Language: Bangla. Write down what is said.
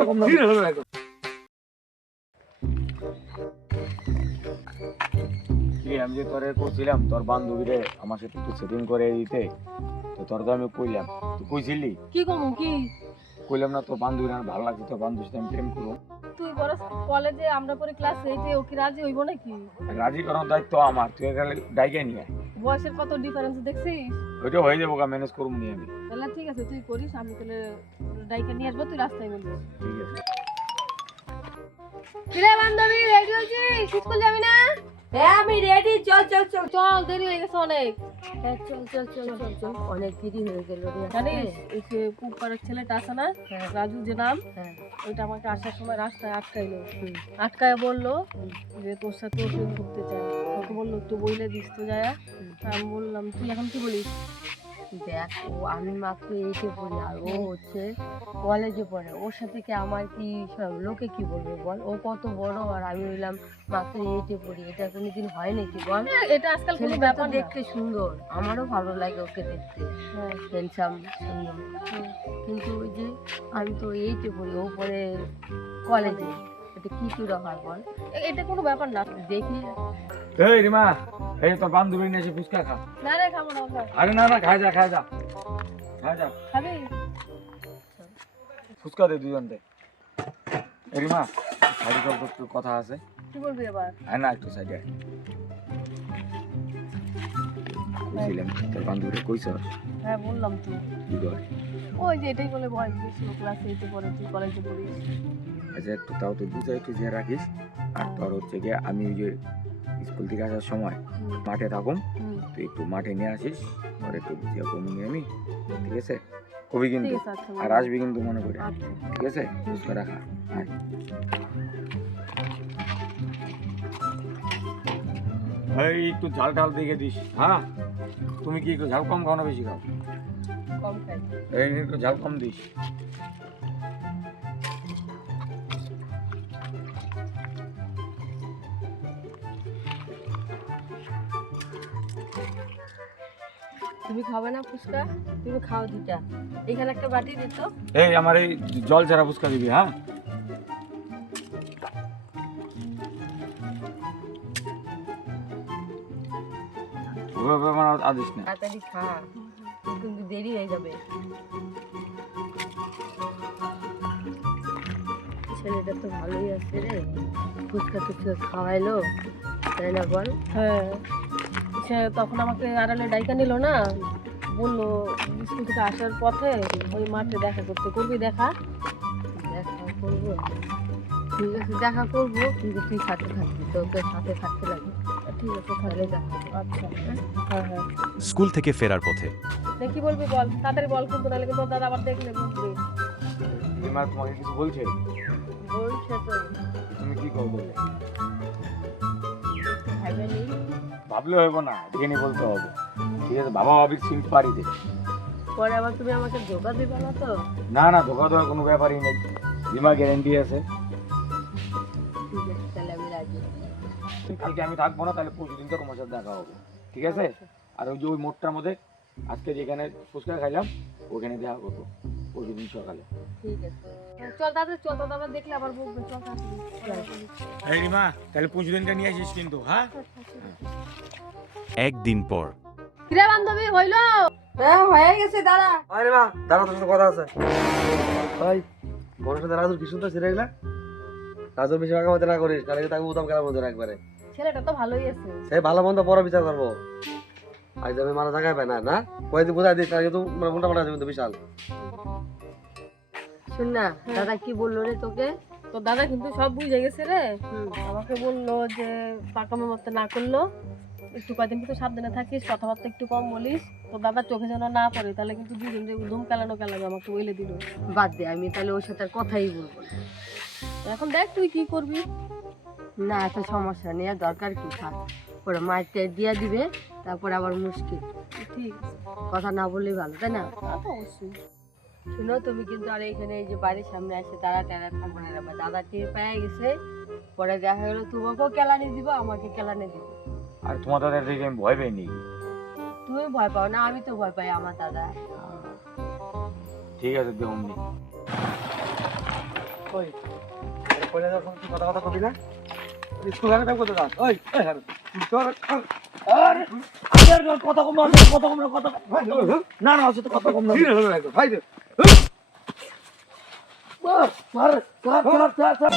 কম না না না না আমি যে তোরে কইছিলাম তোর বান্ধবীরে আমার সাথে একটু সেটিং করে দিতে তো তোর তো আমি কইলাম তুই কইছিলি কি কমু কি কইলাম না তোর বান্ধবীর আমার ভালো লাগছে তোর সাথে আমি প্রেম তুই কলেজে আমরা পরে ক্লাস এইটে ও কি রাজি হইব নাকি রাজি করার দায়িত্ব আমার তুই এখানে নিয়ে। বয়সের কত ডিফারেন্স দেখছিস? ওইটা হয়ে যাব ম্যানেজ করব নিয়ে আমি। তাহলে ঠিক আছে তুই করিস আমি তাহলে ডাইকে নিয়ে আসব তুই রাস্তায় বলবি। ঠিক আছে। কিরে বান্ধবী রেডি হয়েছিস? স্কুল যাবি না? হ্যাঁ আমি রেডি চল চল চল। চল দেরি হয়ে গেছে অনেক। হ্যাঁ, চল চল চল চল চল। অনেক দেরি হয়ে গেল রে। জানিস এই যে পুপারের ছেলেটা আছে না হ্যাঁ। রাজু যে নাম হ্যাঁ। ওইটা আমাকে আসার সময় রাস্তায় আটকাইলো। আটকায় বলল যে তোর সাথে করতে চায়। বলল একটু বইলে দিস তো যায় আমি বললাম তুই এখন কি বলিস? দেখ ও আমি মাত্র এইটে পড়ি আর ও হচ্ছে কলেজে পড়ে। ওর সাথে কি আমার কি লোকে কি বলবে বল? ও কত বড় আর আমি হইলাম মাত্র এইটে পড়ি এটা কোনোদিন হয় নাকি বল? এটা আজকাল কোনো ব্যাপার দেখতে সুন্দর আমারও ভালো লাগে ওকে দেখতে। হ্যাঁ। হ্যান্ডসাম সুন্দর। কিন্তু ওই যে আমি তো এইটে পড়ি ও পড়ে কলেজে এটা কি করে হয় বল? এটা কোনো ব্যাপার না। দেখি। এই রিমা এই তোর বান্ধবী নিয়ে এসে ফুচকা খা। না রে খাব না। আরে না না খাই যা খাই যা। খাই যা। খাবি? ফুচকা দে দুজন দে। রিমা সাইডে একটু কথা আছে। কি বলবি এবার? আয় না একটু সাইডে কইছিলাম তোর বান্ধবীরে কইছ হ্যাঁ বললাম তো। কি কর? ওই যে এটাই বলে ক্লাস এইটে পড়ে তুই কলেজে পড়িস। আচ্ছা একটু তাও তো বুঝাই একটু যে রাখিস। আর তোর হচ্ছে গিয়ে আমি ওই যে স্কুল থেকে আসার সময় মাঠে থাকুম। হুম, তুই একটু মাঠে নিয়ে আসিস আর একটু বুঝিয়ে কমিয়ে আমি ঠিক আছে? কবি কিন্তু। আচ্ছা আর আসবি কিন্তু মনে করে। আচ্ছা। ঠিক আছে? ফুচকা রাখা। আয়। এই একটু ঝাল ঢাল দেখে দিস। হ্যাঁ? তুমি কি একটু ঝাল কম খাও না বেশি খাও? কম খাই। এই একটু ঝাল কম দিস। তুমি খাবে না ফুচকা? তুমি খাও দুটা এখানে একটা বাটি দিত এই আমার এই জল ছাড়া ফুচকা দিবি হ্যাঁ? আদিস না তাড়াতাড়ি খা। কিন্তু দেরি হয়ে যাবে। ছেলেটা তো ভালোই আছে রে। ফুচকা টুচকা খাওয়াইলো। তাই না বল? হ্যাঁ। সে তখন আমাকে আড়ালে ডাইকা নিল না বলল স্কুল থেকে আসার পথে ওই মাঠে দেখা করতে করবি দেখা? দেখা করব। ঠিক আছে দেখা করব কিন্তু তুই সাথে থাকবি তোকে সাথে থাকতে লাগবে। ঠিক আছে তাহলে দেখা আচ্ছা হ্যাঁ হ্যাঁ স্কুল থেকে ফেরার পথে। নে, কি বলবি বল? তাড়াতাড়ি বল কিন্তু নাহলে কিন্তু তোর দাদা আবার দেখলে বুঝবি। তোমাকে কিছু বলছে? বলছে তো। তুমি কি করব? ভাবলে হইব না জেনে বলতে হবে। ঠিক আছে বাবা ভাবির সিট পারি দে। পরে আবার তুমি আমাকে ধোকা দিবে না তো? না না ধোকা দেওয়ার কোনো ব্যাপারই নেই। বিমা গ্যারেন্টি আছে। ঠিক আছে তাহলে আমি রাজি। কালকে আমি থাকব না তাহলে পরশু দিন তো তোমার সাথে দেখা হবে। ঠিক আছে? আর ওই যে ওই মোড়টার মধ্যে আজকে যেখানে ফুচকা খাইলাম ওখানে দেখা করব। পরশু দিন সকালে। ঠিক আছে। চল তাড়াতাড়ি চল তোর দাদা দেখলে আবার বকবে। চল তাড়াতাড়ি। এই রিমা তাহলে পরশু দিনটা নিয়ে আসিস কিন্তু হ্যাঁ? একদিন পর। কিরে বান্ধবী হইল? হ্যাঁ হয়ে গেছে দাঁড়া। আরে মা দাঁড়া তোর সাথে কথা আছে। ভাই বড় সাথে রাজুর কি বেশি না করিস কালকে তাকে উদাম কেন মতো একবারে ছেলেটা তো ভালোই আছে। সেই ভালো মন্দ পরে বিচার করব। আজ আমি মারা পাই না না? কয়েকদিন বোঝাই দিস কালকে তো উল্টা পাল্টা কিন্তু বিশাল। শুন না দাদা কি বলল রে তোকে? তোর দাদা কিন্তু সব বুঝে গেছে রে। আমাকে বলল যে পাকামো মতো না করল। একটু কয়দিন কিন্তু সাবধানে থাকিস কথাবার্তা একটু কম বলিস। তোর দাদা চোখে যেন না পড়ে তাহলে কিন্তু দুজন যে ধুম কেলানো কেলাবে আমাকে বলে দিল। বাদ দে আমি তাহলে ওর সাথে আর কথাই বলব এখন দেখ তুই কি করবি। না এত সমস্যা নেই দরকার কি? থাক। ওরা মাইতে দিয়ে দিবে তারপর আবার মুশকিল। ঠিক কথা না বললেই ভালো তাই না? অবশ্যই। শুনো তুমি কিন্তু আর এখানে এই যে বাড়ির সামনে এসে দাঁড়া টাড়া থাকবে না। বা দাদা টের পেয়ে গেছে। পরে দেখা গেলো তোমাকেও কেলানি দিব আমাকে কেলানি দিব। আর তোমার দাদা দেখে আমি ভয় পাইনি। তুমি ভয় পাও না আমি তো ভয় পাই আমার দাদা। ঠিক আছে দেখুন ওই পয়লা যখন কথা কথা কবি না? স্কুল ব্যাগ করতে যাস ওই ওই হ্যাঁ তোর কথা কম না কথা কম না কথা কম না। না। না আসলে কথা কম না। ভাই রে স্যার স্যার স্যার স্যার